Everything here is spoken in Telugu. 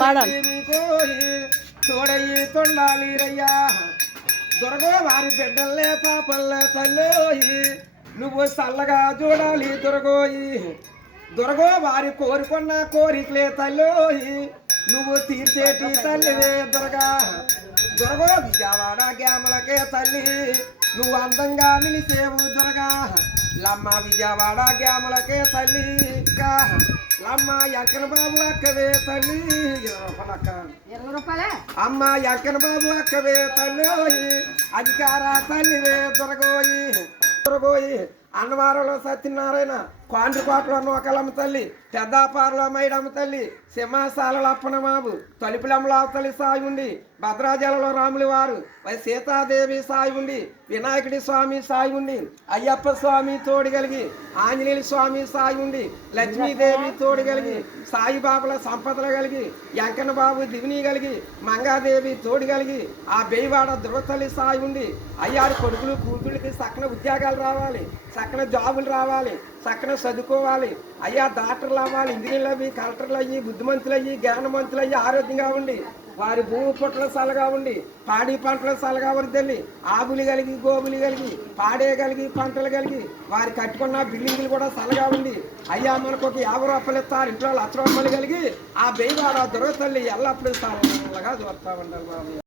పాడాలి. తోడయ్యి తొండాలి రయ్యా దొరగో వారి బిడ్డల్లే పాపల్లే తల్లోయి నువ్వు చల్లగా చూడాలి దొరగోయి దొరగో వారి కోరుకున్న కోరికలే తల్లోయి నువ్వు తీర్చేటి తల్లివే దొరగా దొరగో విజయవాడ గ్యామలకే తల్లి నువ్వు అందంగా నిలిచేవు దొరగా లమ్మ విజయవాడ గ్యామలకే తల్లి లమ్మ ఎక్కన బాబు అక్కవే తల్లి 20 రూపాయలే అమ్మ ఎక్కన బాబు అక్కవే తల్లి అధికార తల్లివే దొరగోయి దొరగోయి అన్నవరంలో సత్యనారాయణ కాండ్రికోటలో నూకలమ్మ తల్లి పెద్దాపారలో మైడమ్మ తల్లి సింహాసాలలో అప్పనమాబు తలుపులమ్మలో తల్లి సాయి ఉండి భద్రాచలంలో రాముల వారు సీతాదేవి సాయి ఉండి వినాయకుడి స్వామి సాయి ఉండి అయ్యప్ప స్వామి తోడు కలిగి ఆంజనేయుల స్వామి సాయి ఉండి లక్ష్మీదేవి తోడు కలిగి సాయిబాబుల సంపదలు కలిగి వెంకన్న బాబు దివిని కలిగి మంగాదేవి తోడు కలిగి ఆ బెయ్యవాడ దుర్గతల్లి సాయి ఉండి అయ్యారు కొడుకులు కూతుళ్ళకి సక్కన ఉద్యోగాలు రావాలి సక్కన జాబులు రావాలి సక్కన చదువుకోవాలి అయ్యా డాక్టర్లు అవ్వాలి ఇంజనీర్లు అవి కలెక్టర్లు అయ్యి బుద్ధిమంతులు అయ్యి జ్ఞానవంతులు అయ్యి ఆరోగ్యంగా ఉండి వారి భూమి పుట్టల సలగా ఉండి పాడి పంటల సలగా వరిదల్లి ఆవులు కలిగి గోవులు కలిగి పాడే కలిగి పంటలు కలిగి వారి కట్టుకున్న బిల్డింగులు కూడా సలగా ఉండి అయ్యా మనకు ఒక 50 రూపాయలు ఇస్తారు ఇంట్లో 1,00,000 రూపాయలు కలిగి ఆ బెయ్యవాడ దొరకతల్లి ఎల్లప్పుడూ సలగా చూస్తా ఉండాలి బాబు.